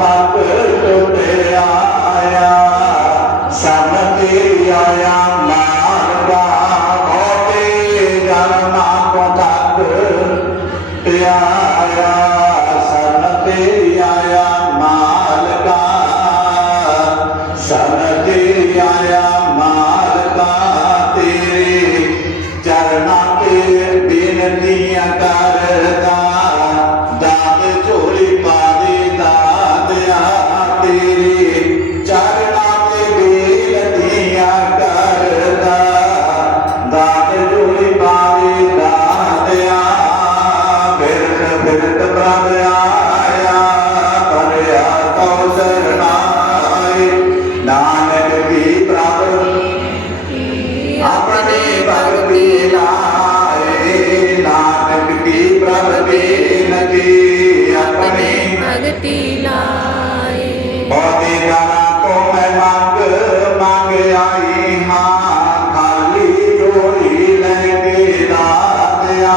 ਬਕ ਟੁੱਟ ਆਇਆ, ਸਨ ਤੇ ਆਇਆ ਮਾਰਦਾ ਹੋਤੇ ਜਨਮਾ ਕੋ ਤੱਕ ਆਇਆ ਸਨ ਤੇ ਆਇਆ ਮਾਲਕਾ, ਸਨ ਤੇ ਆਇਆ ਮਾਲਕਾ, ਤੇਰੇ ਚਰਨਾਂ ਅਗਤੀ ਲਾਏ। ਬਾਦੇ ਕਰਾ ਤੋਂ ਮੈਂ ਮੰਗ ਮੰਗ ਆਈ ਹਾਂ। ਖਾਲੀ ਜੋੜੀ ਲੈ ਕੇ ਦਾਤਿਆ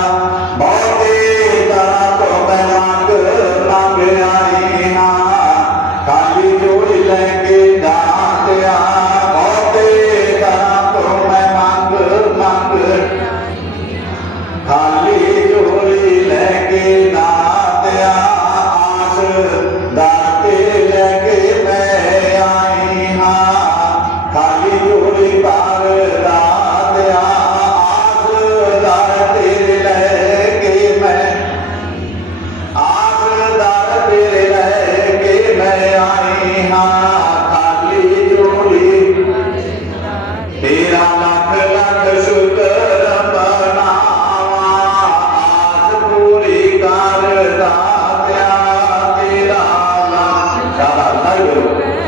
ਬਹੁਤ 네.